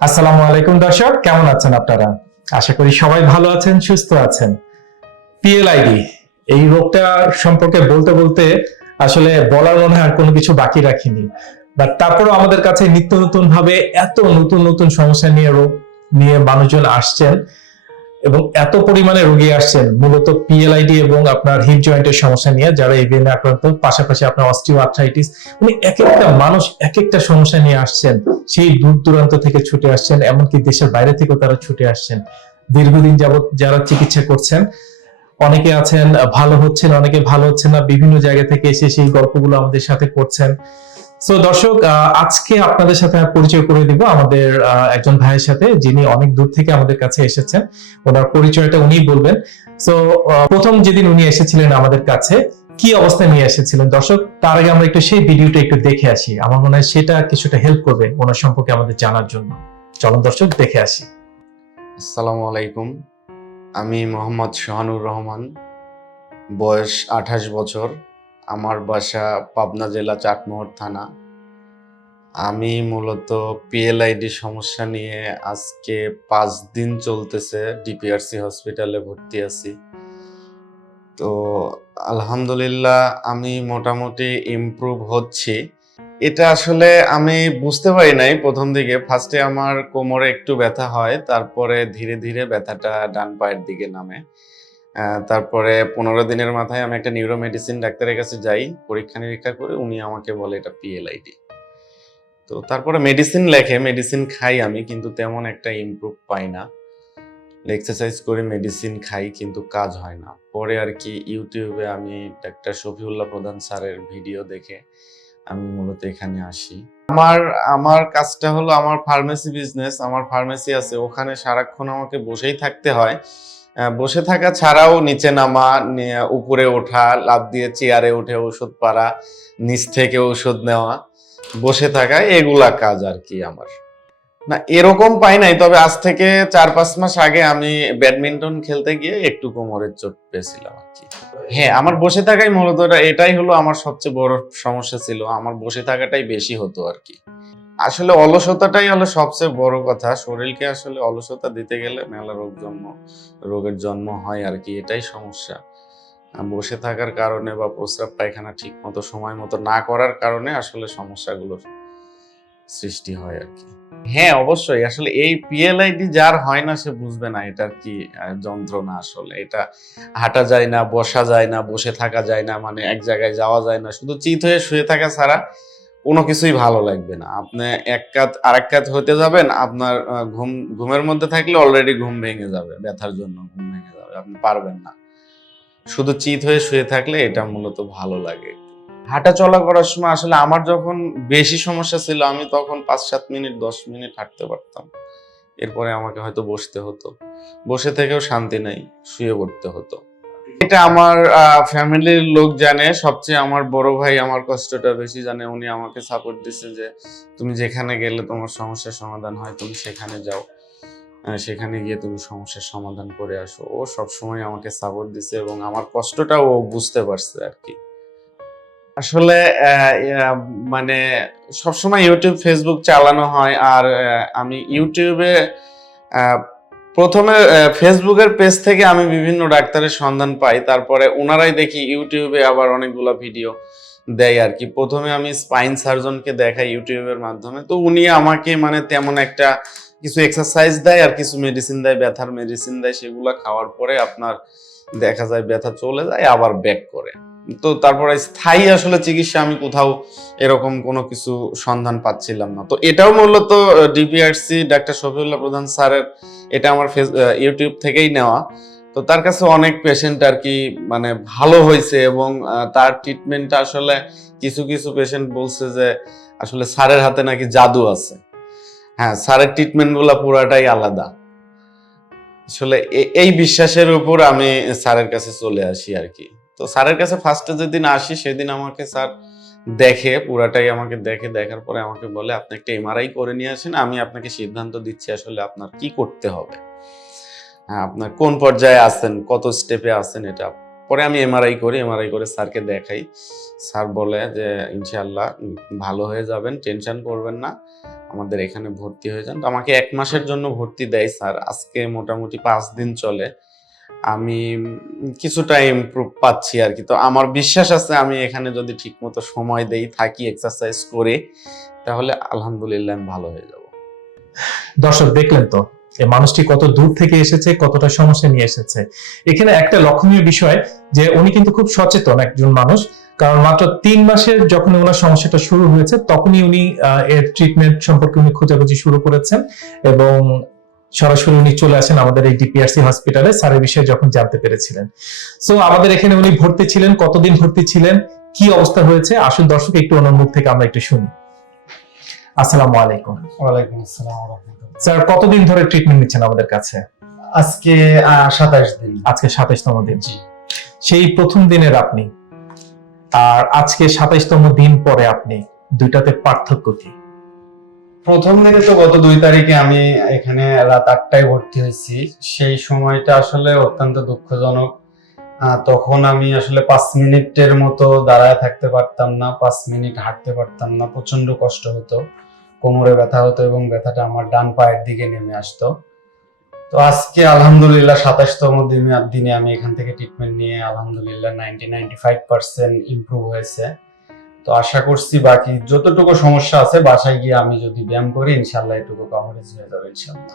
আসসালামু আলাইকুম দর্শক, কেমন আছেন আপনারা? আশা করি সবাই ভালো আছেন, সুস্থ আছেন। পিএলআইডি এই রোগটা সম্পর্কে বলতে বলতে আসলে বলার মনে হয় আর কোনো কিছু বাকি রাখিনি। বাট তারপরেও আমাদের কাছে নিত্য নতুন ভাবে এত নতুন নতুন সমস্যা নিয়ে রোগ নিয়ে মানুষজন আসছেন। এবং এত পরিমাণে রোগী আসছেন, মূলত পিএলআইডি এবং আপনার হিপ জয়েন্টের সমস্যা নিয়ে, যারা এই ভেনে আক্রান্ত, পাশাপাশি আপনার অস্টিও আর্থ্রাইটিস মানে এক একটা মানুষ এক একটা সমস্যা নিয়ে আসছেন। সেই দূর দূরান্ত থেকে ছুটে আসছেন, এমনকি দেশের বাইরে থেকেও তারা ছুটে আসছেন। দীর্ঘদিন যাবত যারা চিকিৎসা করছেন, অনেকে আছেন, ভালো হচ্ছেন, অনেকে ভালো হচ্ছেন না, বিভিন্ন জায়গা থেকে এসে সেই গল্পগুলো আমাদের সাথে করছেন। সো দর্শক আজকে আপনাদের সাথে পরিচয় করে দিব আমাদের একজন ভাইয়ের সাথে যিনি অনেক দূর থেকে আমাদের কাছে এসেছেন। ওনার পরিচয়টা উনিই বলবেন। সো প্রথম যেদিন উনি এসেছিলেন আমাদের কাছে, কি অবস্থায় নিয়ে এসেছিলেন? দর্শক, তার আগে আমরা একটু সেই ভিডিওটা একটু দেখে আসি। আমার মনে হয় সেটা কিছুটা হেল্প করবে ওনার সম্পর্কে আমাদের জানার জন্য। চলুন দর্শক, দেখে আসি। আসসালামু আলাইকুম। আমি মোহাম্মদ শাহানুর রহমান, বয়স আঠাশ বছর। আমার বাসা পাবনা জেলা চাটমোহর থানা। আমি মূলত পিএলআইডি সমস্যা নিয়ে আজকে পাঁচ দিন চলতেছে ডিপিআরসি হসপিটালে ভর্তি আছি। তো আলহামদুলিল্লাহ আমি মোটামুটি ইমপ্রুভ হচ্ছি। এটা আসলে আমি বুঝতে পারি নাই প্রথম দিকে। ফার্স্টে আমার কোমরে একটু ব্যথা হয়, তারপরে ধীরে ধীরে ব্যথাটা ডান পায়ের দিকে নামে। তারপরে পনেরো দিনের মাথায় আমি একটা নিউরো মেডিসিন ডাক্তারের কাছে যাই পরীক্ষা নিরীক্ষা করে উনি আমাকে বলে এটা পিএলআইডি তো তারপরে মেডিসিন লেখে মেডিসিন খাই আমি, কিন্তু তেমন একটা ইমপ্রুভ পাই না। এক্সারসাইজ করে মেডিসিন খাই, কিন্তু কাজ হয় না। পরে আর কি ইউটিউবে আমি ডাক্তার শফিউল্লাহ প্রধান স্যারের ভিডিও দেখে আমি মূলত এখানে আসি। আমার আমার কাজটা হলো আমার ফার্মেসি বিজনেস আমার ফার্মেসি আছে, ওখানে সারাক্ষণ আমাকে বসেই থাকতে হয়। বসে থাকা ছাড়াও নিচে নামা উপরে ওঠা লাভ দিয়ে চেয়ারে উঠে ওষুধ পাড়া, নিচ থেকে ওষুধ নেওয়া, বসে থাকা, এগুলা কাজ আর কি আমার। না, এরকম পাই নাই, তবে আজ থেকে চার পাঁচ মাস আগে আমি ব্যাডমিন্টন খেলতে গিয়ে একটু কোমরের চোট পেয়েছিলাম আর কি। হ্যাঁ আমার বসে থাকাই মূলত এটা- এটাই হলো আমার সবচেয়ে বড় সমস্যা ছিল, আমার বসে থাকাটাই বেশি হতো আর কি। আসলে অলসতাটাই হলো সবচেয়ে বড় কথা। শরীরকে আসলে অলসতা দিতে গেলে মেলা রোগ জন্ম, রোগের জন্ম হয় আর কি, এটাই সমস্যা। বসে থাকার কারণে বা প্রস্রাব পায়খানা ঠিক মতো সময় মতো না করার কারণে আসলে সমস্যাগুলোর সৃষ্টি হয় আর কি। হ্যাঁ অবশ্যই। আসলে এই পিএলআইডি যার হয় না সে বুঝবে না এটার কি যন্ত্রণা আসলে। এটা হাঁটা যায় না, বসা যায় না, বসে থাকা যায় না মানে এক জায়গায় যাওয়া যায় না। শুধু চিত হয়ে শুয়ে থাকা ছাড়া কোনো কিছুই ভালো লাগবে না। আপনি এক কাত, আরেক কাত হতে যাবেন, আপনার ঘুম, ঘুমের মধ্যে থাকলে অলরেডি ঘুম ভেঙে যাবে, ব্যথার জন্য ঘুম ভেঙে যাবে, আপনি পারবেন না। শুধু চিত হয়ে শুয়ে থাকলে এটা মূলত ভালো লাগে। হাঁটা চলা করার সময় আসলে আমার যখন বেশি সমস্যা ছিল, আমি তখন পাঁচ, সাত মিনিট, দশ মিনিট হাঁটতে পারতাম। এরপরে আমাকে হয়তো বসতে হতো। বসে থেকেও শান্তি নাই, শুয়ে পড়তে হতো। এটা আমার ফ্যামিলির লোক জানে। সবচেয়ে আমার বড় ভাই আমার কষ্টটা বেশি জানে। উনি আমাকে সাপোর্ট দিছে যে, তুমি যেখানে গেলে তোমার সমস্যার সমাধান হয়, তুমি সেখানে যাও। সেখানে গিয়ে তুমি সমস্যার সমাধান করে আসো। ও সবসময় আমাকে সাপোর্ট দিছে এবং আমার কষ্টটা ও বুঝতে পারছে আর কি। আসলে মানে সবসময় ইউটিউব ফেসবুক চালানো হয়। আর আমি ইউটিউবে প্রথমে ফেসবুকের পেজ থেকে আমি বিভিন্ন ডাক্তারের সন্ধান পাই। তারপরে ওনারাই দেখি ইউটিউবে আবার অনেকগুলো ভিডিও দেয় আর কি প্রথমে আমি স্পাইন সার্জনকে দেখাই ইউটিউবের মাধ্যমে। তো উনি আমাকে মানে তেমন একটা কিছু এক্সারসাইজ দেয় আর কিছু মেডিসিন দেয়, ব্যথার মেডিসিন দেয়, সেগুলো খাওয়ার পরে আপনার দেখা যায় ব্যথা চলে যায়, আবার ব্যাক করে। তো তারপরে স্থায়ী আসলে চিকিৎসা আমি কোথাও এরকম কোনো কিছু সন্ধান পাচ্ছিলাম না। তো এটাও মূলত ডিপিআরসি ডাক্তার শফিউল্লাহ প্রধান স্যারের এটা আমার ইউটিউব থেকেই নেওয়া। তো তার কাছে অনেক পেশেন্ট আর কি মানে ভালো হয়েছে এবং তার ট্রিটমেন্টটা আসলে কিছু কিছু পেশেন্ট বলছে যে আসলে স্যারের হাতে নাকি জাদু আছে। হ্যাঁ স্যারের ট্রিটমেন্টগুলো পুরাটাই আলাদা। আসলে এই বিশ্বাসের উপর আমি স্যারের কাছে চলে আসি আর কি। তো স্যারের কাছে ফার্স্টে যেদিন আসি সেদিন আমাকে স্যার দেখে পুরাটাই আমাকে দেখে দেখার পরে আমাকে বলে আপনি একটা এমআরআই করে নিয়ে আসেন আমি আপনাকে সিদ্ধান্ত দিচ্ছি আসলে আপনার কি করতে হবে। হ্যাঁ আপনার কোন পর্যায়ে আছেন কত স্টেপে আছেন এটা। পরে আমি এমআরআই করি এমআরআই করে স্যারকে দেখাই। স্যার বলে যে ইনশাআল্লাহ উম, ভালো হয়ে যাবেন টেনশন করবেন না আমাদের এখানে ভর্তি হয়ে যান। তো আমাকে এক মাসের জন্য ভর্তি দেয় স্যার। আজকে মোটামুটি পাঁচ দিন চলে। আমি কিছুটা ইমপ্রুভ পাচ্ছি আর কি তো আমার বিশ্বাস আছে আমি এখানে যদি ঠিকমতো সময় দেই, থাকি এক্সারসাইজ করে, তাহলে আলহামদুলিল্লাহ আমি ভালো হয়ে যাব। দর্শক, দেখলেন তো মানুষটি কত দূর থেকে এসেছে, কতটা সমস্যা নিয়ে এসেছে। এখানে একটা লক্ষণীয় বিষয় যে উনি কিন্তু খুব সচেতন একজন মানুষ, কারণ মাত্র তিন মাসের যখন ওনার সমস্যাটা শুরু হয়েছে, তখনই উনি এর ট্রিটমেন্ট সম্পর্কে উনি খোঁজাখুঁজি শুরু করেছেন এবং সরাসরি উনি চলে আসেন আমাদের এই ডিপিআরসি হসপিটালে স্যারের বিষয়ে যখন জানতে পেরেছিলেন। সো আমাদের এখানে উনি ভর্তি ছিলেন কতদিন ভর্তি ছিলেন কি অবস্থা হয়েছে? আসল দর্শক একটু ওনার মুখ থেকে আমরা একটু শুনি। আসসালামু আলাইকুম। ওয়ালাইকুম আসসালাম স্যার কতদিন ধরে ট্রিটমেন্ট নিচ্ছেন আমাদের কাছে? আজকে সাতাশ দিন। আজকে দিন। জি। সেই প্রথম দিনের আপনি আর আজকে সাতাইশতম দিন পরে আপনি দুইটাতে পার্থক্য কি? প্রথম দিনে তো গত দুই তারিখে আমি এখানে রাত আটটায় ভর্তি হয়েছি। সেই সময়টা আসলে অত্যন্ত দুঃখজনক। তখন আমি আসলে পাঁচ মিনিটের মতো দাঁড়ায় থাকতে পারতাম না, পাঁচ মিনিট হাঁটতে পারতাম না প্রচণ্ড কষ্ট হতো। কোমরে ব্যথা হতো এবং ব্যথাটা আমার ডান পায়ের দিকে নেমে আসতো। তো আজকে আলহামদুলিল্লাহ সাতাশতম দিনে দিনে আমি এখান থেকে ট্রিটমেন্ট নিয়ে আলহামদুলিল্লাহ ninety ninety five percent improve হয়েছে। তো আশা করছি বাকি যতটুকু সমস্যা আছে, বাসায় গিয়ে আমি যদি ব্যায়াম করি, ইনশাল্লাহ এটুকু কভারেজ হয়ে যাবে, ইনশাল্লাহ।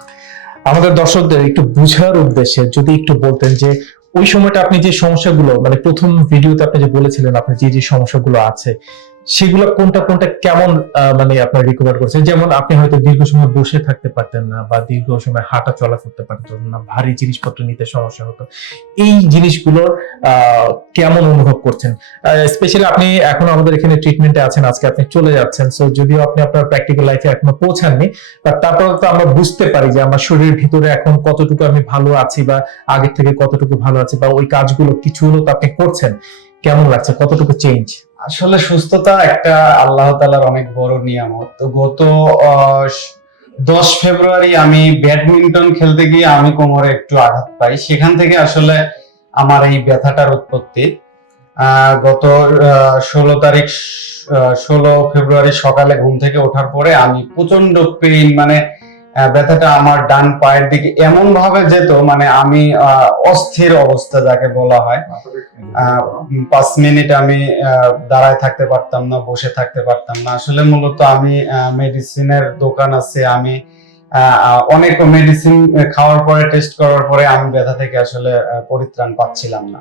আমাদের দর্শকদের একটু বুঝার উদ্দেশ্যে যদি একটু বলতেন যে, ওই সময়টা আপনি যে সমস্যাগুলো মানে প্রথম ভিডিওতে আপনি যে বলেছিলেন আপনি যে যে সমস্যাগুলো আছে সেগুলো কোনটা কোনটা কেমন মানে আপনার রিকভার করছে যেমন আপনি হয়তো দীর্ঘ সময় বসে থাকতে পারতেন না বা দীর্ঘ সময় হাঁটা চলা করতে পারতেন না, ভারী জিনিসপত্র নিতে সমস্যা হতো। এই জিনিসগুলোর কেমন অনুভব করছেন? স্পেশালি আপনি এখন আমাদের এখানে ট্রিটমেন্টে আছেন, আজকে আপনি চলে যাচ্ছেন। সো যদিও আপনি আপনার প্র্যাকটিক্যাল লাইফে এখনও পৌঁছাননি বাট তারপর তো আমরা বুঝতে পারি যে আমার শরীরের ভিতরে এখন কতটুকু আমি ভালো আছি বা আগের থেকে কতটুকু ভালো আছি বা ওই কাজগুলো কিছু হলো তো আপনি করছেন। কেমন লাগছে? কতটুকু চেঞ্জ আসলে সুস্থতা একটা আল্লাহ তালার অনেক বড় নিয়ামত। তো গত দশ ফেব্রুয়ারি আমি ব্যাডমিন্টন খেলতে গিয়ে আমি কোমরে একটু আঘাত পাই। সেখান থেকে আসলে আমার এই ব্যথাটার উৎপত্তি। গত ষোলো তারিখ ষোলো ফেব্রুয়ারি সকালে ঘুম থেকে ওঠার পরে আমি প্রচণ্ড পেইন মানে ব্যথাটা আমার ডান পায়ের দিকে এমন ভাবে যেত মানে আমি অস্থির অবস্থা যাকে বলা হয়। পাঁচ মিনিট আমি দাঁড়ায় থাকতে পারতাম না, বসে থাকতে পারতাম না। আসলে মূলত আমি মেডিসিনের দোকান আছে, আমি অনেক মেডিসিন খাওয়ার পরে, টেস্ট করার পরে আমি ব্যথা থেকে আসলে পরিত্রাণ পাচ্ছিলাম না।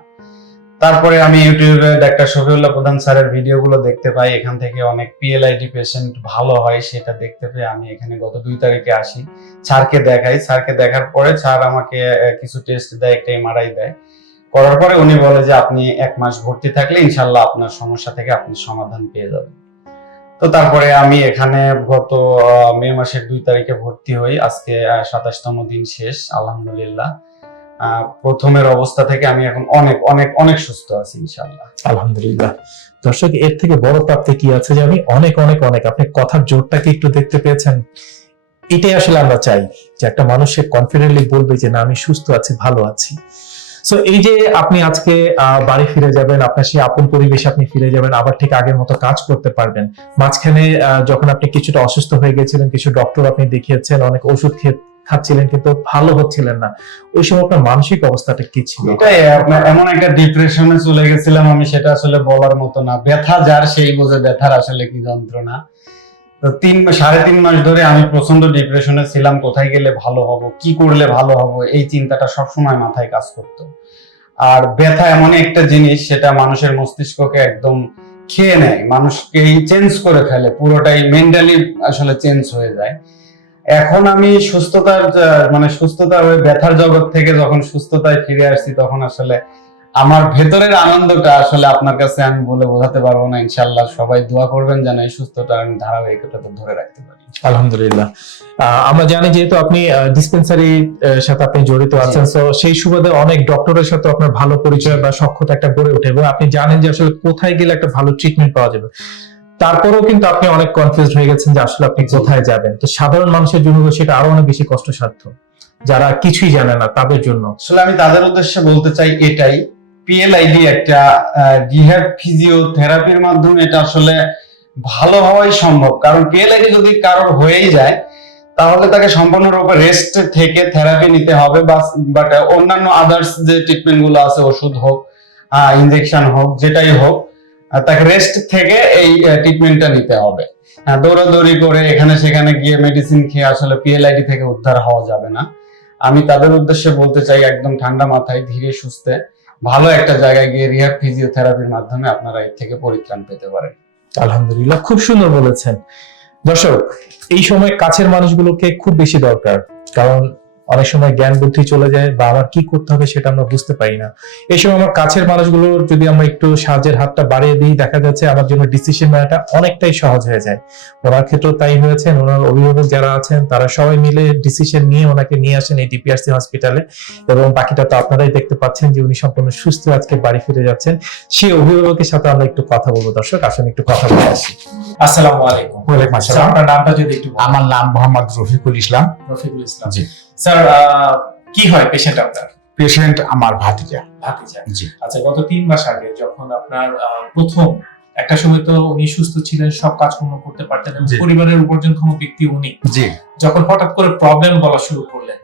তারপরে আমি ইউটিউবে ডাক্তার শফিউল্লাহ প্রধান স্যারের ভিডিওগুলো দেখতে পাই। এখান থেকে অনেক পিএলআইডি পেশেন্ট ভালো হয়, সেটা দেখতে পেয়ে আমি এখানে গত দুই তারিখে আসি। স্যারকে দেখাই। স্যারকে দেখার পরে স্যার আমাকে কিছু টেস্ট দেয়, একটা এমআরআই দেয়। করার পরে উনি বলে যে, আপনি এক মাস ভর্তি থাকলে ইনশাল্লাহ আপনার সমস্যা থেকে আপনি সমাধান পেয়ে যাবেন। তো তারপরে আমি এখানে গত মে মাসের দুই তারিখে ভর্তি হই। আজকে সাতাশতম দিন শেষ, আলহামদুলিল্লাহ। প্রথমের অবস্থা থেকে আমি এখন অনেক অনেক অনেক সুস্থ আছি ইনশাল্লাহ আলহামদুলিল্লাহ। দর্শক, এর থেকে বড় প্রাপ্তি কি আছে যে আমি অনেক অনেক অনেক। আপনি কথার জোরটাকে একটু দেখতে পেয়েছেন। এটাই আসলে আমরা চাই যে একটা মানুষ সে কনফিডেন্টলি বলবে যে, না, আমি সুস্থ আছি, ভালো আছি। সো এই যে আপনি আজকে বাড়ি ফিরে যাবেন, আপনার সেই আপন পরিবেশে আপনি ফিরে যাবেন, আবার ঠিক আগের মতো কাজ করতে পারবেন। মাঝখানে যখন আপনি কিছুটা অসুস্থ হয়ে গেছিলেন, কিছু ডক্টর আপনি দেখিয়েছেন, অনেক ওষুধ খেয়ে খাচ্ছিলেন কিন্তু ভালো হচ্ছিলেন না। ওই সময় আপনার মানসিক অবস্থাটা কি ছিল? এমন একটা ডিপ্রেশনে চলে গেছিলাম আমি, সেটা আসলে বলার মতো না। ব্যথা যার, সেই বোঝে ব্যথার আসলে কি যন্ত্রণা। তিন, সাড়ে তিন মাস ধরে আমি প্রচণ্ড ডিপ্রেশনে ছিলাম, কোথায় গেলে ভালো হব, কি করলে ভালো হব, এই চিন্তাটা সবসময় মাথায় কাজ করতো। আর ব্যথা এমন একটা জিনিস, সেটা মানুষের মস্তিষ্ককে একদম খেয়ে নেয়। মানুষকেই চেঞ্জ করে ফেলে, পুরোটাই মেন্টালি আসলে চেঞ্জ হয়ে যায়। এখন আমি সুস্থতার মানে সুস্থতা হয়ে ব্যথার জগৎ থেকে যখন সুস্থতায় ফিরে আসছি তখন আসলে আমার ভেতরের আনন্দটা আসলে আপনার কাছে আমি বলে বোঝাতে পারব না। ইনশাল্লাহ সবাই দোয়া করবেন যেন এই সুস্থতা আমি ধারাবাহিকতা ধরে রাখতে পারি। আলহামদুলিল্লাহ। আহ, আমরা জানি যেহেতু আপনি ডিসপেন্সারি সাথে আপনি জড়িত আছেন তো সেই সুবাদে অনেক ডক্টরের সাথে আপনার ভালো পরিচয় বা সক্ষতা একটা গড়ে ওঠে এবং আপনি জানেন যে আসলে কোথায় গেলে একটা ভালো ট্রিটমেন্ট পাওয়া যাবে। তারপরেও কিন্তু আপনি অনেক কনফিউজ হয়ে গেছেন যে আসলে আপনি কোথায় যাবেন। তো সাধারণ মানুষের জন্য সেটা আরও অনেক বেশি কষ্টসাধ্য। যারা কিছুই জানে না তাদের জন্য। আসলে আমি তাদের উদ্দেশ্যে বলতে চাই এটাই। পিএলআইডি একটা রিহ্যাব ফিজিওথেরাপির মাধ্যমে এটা আসলে ভালো হওয়াই সম্ভব। কারণ পিএলআইডি যদি কারোর হয়েই যায়, তাহলে তাকে সম্পূর্ণরূপে রেস্ট থেকে থেরাপি নিতে হবে বা বাট অন্যান্য আদার্স যে ট্রিটমেন্টগুলো আছে, ওষুধ হোক ইনজেকশন হোক, যেটাই হোক তাকে রেস্ট থেকে এই ট্রিটমেন্টটা নিতে হবে। হ্যাঁ, দৌড়াদৌড়ি করে এখানে সেখানে গিয়ে মেডিসিন খেয়ে আসলে পিএলআইডি থেকে উদ্ধার হওয়া যাবে না। আমি তাদের উদ্দেশ্যে বলতে চাই একদম ঠান্ডা মাথায় ধীরে সুস্থে ভালো একটা জায়গায় গিয়ে রিহ্যাব ফিজিওথেরাপির মাধ্যমে আপনারা এর থেকে পরিত্রাণ পেতে পারেন। আলহামদুলিল্লাহ খুব সুন্দর বলেছেন। দর্শক এই সময় কাছের মানুষগুলোকে খুব বেশি দরকার। কারণ অনেক সময় জ্ঞান বুদ্ধি চলে যায় বা আমার কি করতে হবে সেটা আমরা বুঝতে পারি না। এই সময় আমার কাছের মানুষগুলো যদি আমরা একটু সাহায্যের হাতটা বাড়িয়ে দিই দেখা যাচ্ছে আমার জন্য ডিসিশন নেওয়াটা অনেকটাই সহজ হয়ে যায়। ওনার ক্ষেত্রেও তাই হয়েছে ওনার অভিভাবক যারা আছেন তারা সবাই মিলে ডিসিশন নিয়ে ওনাকে নিয়ে আসেন এই ডিপিআরসি হসপিটালে এবং বাকিটা তো আপনারাই দেখতে পাচ্ছেন যে উনি সম্পূর্ণ সুস্থ আজকে বাড়ি ফিরে যাচ্ছেন। সেই অভিভাবকের সাথে আমরা একটু কথা বলব। দর্শক আসেন একটু কথা বলে আসি। আসসালামু আলাইকুম। ওয়ালাইকুম আসসালাম। আপনার নামটা যদি একটু আমার নাম মোহাম্মদ রফিকুল ইসলাম। রফিকুল ইসলাম। জি। স্যার কি হয় পেশেন্ট আপনার? পেশেন্ট আমার ভাতিজা। ভাতিজা। জি। আচ্ছা গত তিন মাস আগে যখন আপনার প্রথম একটা সময় তো উনি সুস্থ ছিলেন সব কাজকর্ম করতে পারতেন পরিবারের উপার্জনক্ষম ব্যক্তি উনি। জি। যখন হঠাৎ করে প্রবলেম বলা শুরু করলেন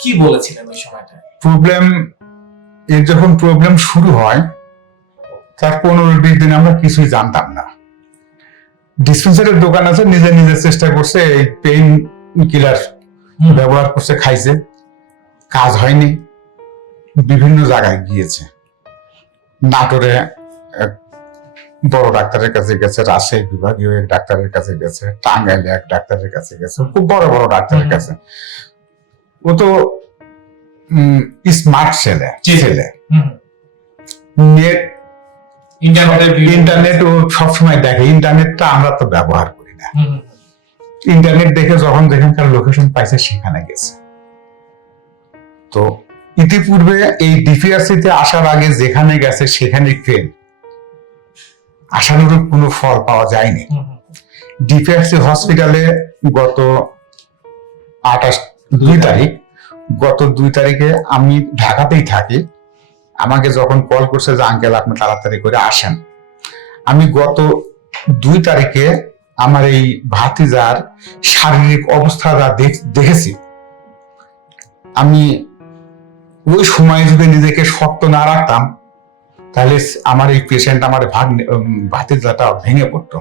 কি বলেছিলেন ওই সময়টা প্রবলেম এর যখন প্রবলেম শুরু হয় তার পনেরো বিশ দিন আমরা কিছুই জানতাম না। ডিসপেন্সারের দোকান আছে নিজে নিজে চেষ্টা করছে এই পেইন কিলার ব্যবহার করছে খাইছে। কাজ হয়নি। বিভিন্ন জায়গায় গিয়েছে। নাটোরে এক বড় ডাক্তারের কাছে গেছে রাজশাহী বিভাগীয় এক ডাক্তারের কাছে গেছে টাঙ্গাইলে এক ডাক্তারের কাছে গেছে খুব বড় বড় ডাক্তারের কাছে। ও তো স্মার্ট ছেলে। ছেলে। নেট ইন্টারনেটের বিভিন্ন- ইন্টারনেট ও সবসময় দেখে। ইন্টারনেটটা আমরা তো ব্যবহার করি না। ইন্টারনেট দেখে যখন যেখানকার লোকেশন পাইছে সেখানে গেছে। তো ইতিপূর্বে এই ডিপিআরসি তে আসার আগে যেখানে গেছে সেখানে ফেল আশানুরূপ কোনো ফল পাওয়া যায়নি। ডিপিআরসি হসপিটালে গত আঠাশ দুই তারিখ গত দুই তারিখে আমি ঢাকাতেই থাকি। আমাকে যখন কল করছে যে আঙ্কেল আপনি তাড়াতাড়ি করে আসেন। আমি গত দুই তারিখে আমার এই ভাতিজার শারীরিক অবস্থা দেখেছি আমি ওই সময় যদি নিজেকে শক্ত না রাখতাম তাহলে আমার এই পেশেন্ট আমার ভাতিজাটা ভেঙে পড়তো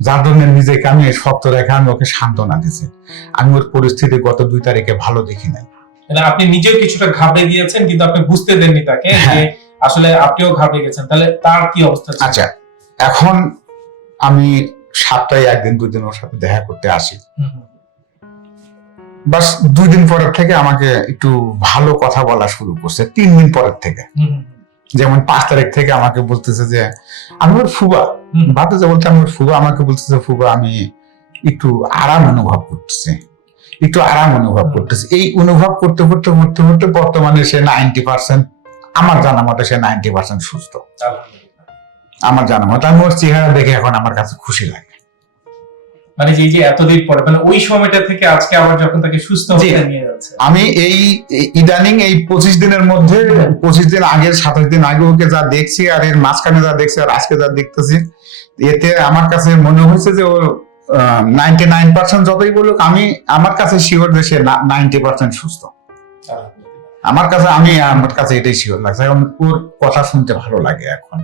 যার জন্য নিজেকে আমি শক্ত রেখে আমি ওকে সান্ত্বনা দিছি আমি ওর পরিস্থিতি গত দুই তারিখে ভালো দেখি নাই মানে আপনি নিজেও কিছুটা ঘাবড়ে গিয়েছেন কিন্তু আপনি বুঝতে দেননি তাকে হ্যাঁ। আসলে আপনিও ঘাবড়ে গেছেন তাহলে তার কি অবস্থা? আচ্ছা এখন আমি সপ্তাহে একদিন দুদিন ওর সাথে দেখা করতে আসি। বাস দুই দিন পরের থেকে আমাকে একটু ভালো কথা বলা শুরু করছে তিন দিন পরের থেকে। যেমন পাঁচ তারিখ থেকে আমাকে বলতেছে যে আমি ওর ফুবা যে বলতে আমি ওর ফুবা আমাকে বলতেছে ফুবা আমি একটু আরাম অনুভব করতেছি। একটু আরাম অনুভব। করতেছি। এই অনুভব করতে করতে করতে করতে বর্তমানে সে নাইনটি পার্সেন্ট আমার জানা মতে সে নাইনটি পার্সেন্ট সুস্থ। আমার জানা মতে আমি ওর চেহারা দেখে এখন আমার কাছে খুশি লাগে। মানে যে যে এতদিন পরে মানে ওই সময়টা থেকে আজকে আবার যখন তাকে সুস্থ। অবস্থায় নিয়ে যাচ্ছে। আমি এই এই ইদানিং এই পঁচিশ দিনের মধ্যে পঁচিশ দিন আগে সাতাশ দিন আগে ওকে যা দেখছি আর এর মাঝখানে যা দেখছি আর আজকে যা দেখতেছি এতে আমার কাছে মনে হয়েছে যে ও নাইনটি নাইন পার্সেন্ট যতই বলুক আমি আমার কাছে শিওর যে সে নাইনটি পার্সেন্ট সুস্থ। আমার কাছে আমি আমার কাছে এটাই শিওর লাগছে। এখন ওর কথা শুনতে ভালো লাগে এখন।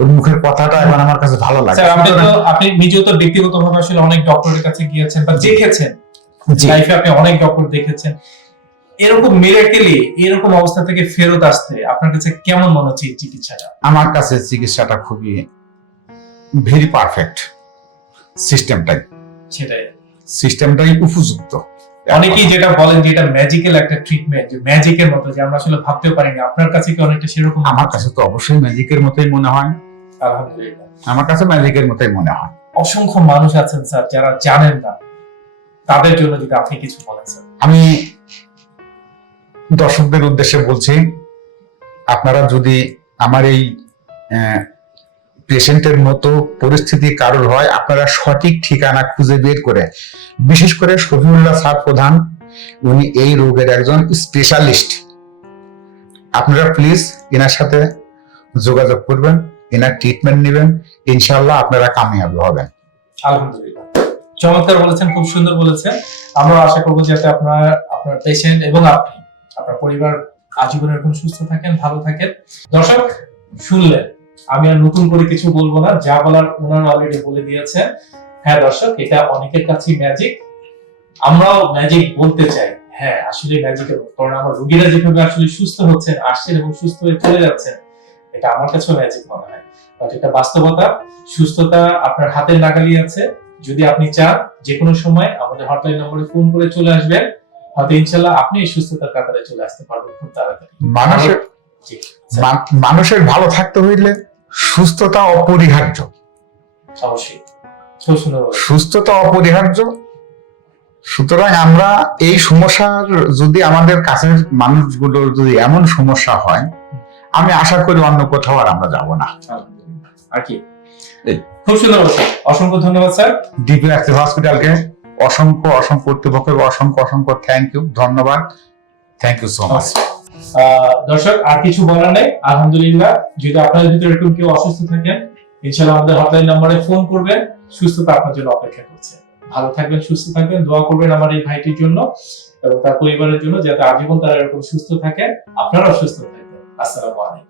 ওর মুখের কথাটা এখন আমার কাছে ভালো লাগে। আপনি তো আপনি নিজেও তো ব্যক্তিগত ভাবে আসলে অনেক ডক্টরের কাছে গিয়েছেন বা দেখেছেন। লাইফে আপনি অনেক ডক্টর দেখেছেন। এরকম মিরাকেলি এরকম অবস্থা থেকে ফেরত আসতে আপনার কাছে কেমন মনে হচ্ছে চিকিৎসাটা? আমার কাছে চিকিৎসাটা খুবই ভেরি পারফেক্ট সিস্টেমটাই সেটাই। সিস্টেমটাই উপযুক্ত। অনেকেই যেটা বলেন যে এটা ম্যাজিক্যাল একটা ট্রিটমেন্ট যে ম্যাজিকের মতো যে আমরা আসলে ভাবতেও পারিনি আপনার কাছে কি অনেকটা সেরকম আমার কাছে তো অবশ্যই ম্যাজিকের মতোই মনে হয়। আলহামদুলিল্লাহ। আমার কাছে ম্যাজিকের মতোই মনে হয়। অসংখ্য মানুষ আছেন স্যার যারা জানেন না। তাদের জন্য যদি আপনি কিছু বলেন স্যার। আমি দর্শকদের উদ্দেশ্যে বলছি আপনারা যদি আমার এই পেশেন্টের মতো পরিস্থিতি কারোর হয় আপনারা সঠিক ঠিকানা খুঁজে বের করে বিশেষ করে শফিউল্লাহ স্যার প্রধান উনি এই রোগের একজন স্পেশালিস্ট আপনারা প্লিজ এনার সাথে যোগাযোগ করবেন। এনার ট্রিটমেন্ট নেবেন ইনশাল্লাহ আপনারা কামিয়াবি হবেন। আলহামদুলিল্লাহ। চমৎকার বলেছেন, খুব সুন্দর বলেছেন। আমরা আশা করব যাতে আপনার আপনার পেশেন্ট এবং আপনি, আপনার পরিবার আজীবন এরকম সুস্থ থাকেন, ভালো থাকেন। দর্শক, শুনলেন। আমি আর নতুন করে কিছু বলব না, যা বলার ওনারা অলরেডি বলে দিয়েছেন হ্যাঁ দর্শক, এটা অনেকের কাছেই ম্যাজিক আমরাও ম্যাজিক বলতে চাই। হ্যাঁ আসলে ম্যাজিকের কারণ আমার রোগীরা যেভাবে আসলে সুস্থ হচ্ছেন, আসছেন এবং সুস্থ হয়ে চলে যাচ্ছেন, এটা আমার কাছেও ম্যাজিক মনে হয়। এটা বাস্তবতা সুস্থতা আপনার হাতের নাগালি আছে। যদি আপনি চান যে কোনো সময় আমাদের হটলাইন নম্বরে ফোন করে চলে আসবেন। হয়তো ইনশাল্লাহ আপনি এই সুস্থতার কাতারে চলে আসতে পারবেন খুব তাড়াতাড়ি। মানুষের মানুষের ভালো থাকতে হইলে সুস্থতা অপরিহার্য। অবশ্যই। সুস্থতা অপরিহার্য। সুতরাং আমরা এই সমস্যার যদি আমাদের কাছের মানুষগুলোর যদি এমন সমস্যা হয় আমি আশা করি অন্য কোথাও আর আমরা যাব না। আর কি? খুব সুন্দর অসংখ্য ধন্যবাদ স্যার। ডিপিআরসি হসপিটালকে অসংখ্য অসংখ্য অসংখ্য অসংখ্য থ্যাংক ইউ ধন্যবাদ। থ্যাংক ইউ সো মাচ দর্শক আর কিছু বলার নেই। আলহামদুলিল্লাহ যদি আপনাদের ভিতরে এরকম কেউ অসুস্থ থাকেন ইনশাল্লাহ আমাদের হটলাইন নম্বরে ফোন করবেন। সুস্থতা আপনার জন্য অপেক্ষা করছে। ভালো থাকবেন সুস্থ থাকবেন দোয়া করবেন আমার এই ভাইটির জন্য এবং তার পরিবারের জন্য যাতে আজীবন তারা এরকম সুস্থ থাকে আপনারাও সুস্থ থাকবেন আসসালামু আলাইকুম।